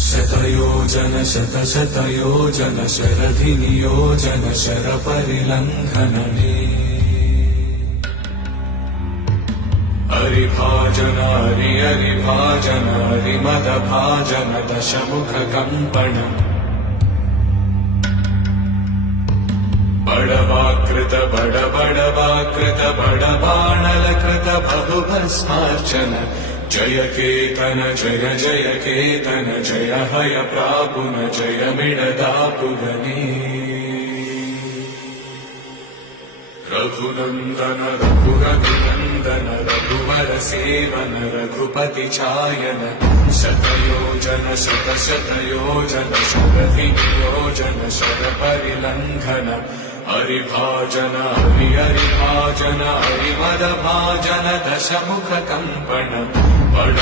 शतयोजन शतशतयोजन शरधिनियोजन शरपरिलङ्घनने हरिभाजन हरिभाजन हरिमदभाजन दशमुखकम्पण बडवाकृत बडबडवाकृत बडबाणलकृत बहुभस्मार्चन जय केतन जय जय केतन जय हय प्रापुन जय मिडदापुगने रघुनन्दन रघुरघुनन्दन रघुवर सेवन रघुपति चायन शतयोजन शतशतयोजन शरधिनियोजन शरपरिलङ्घन हरिभाजन हरिभाजन हरिमदभाजन दशमुखकम्पण बड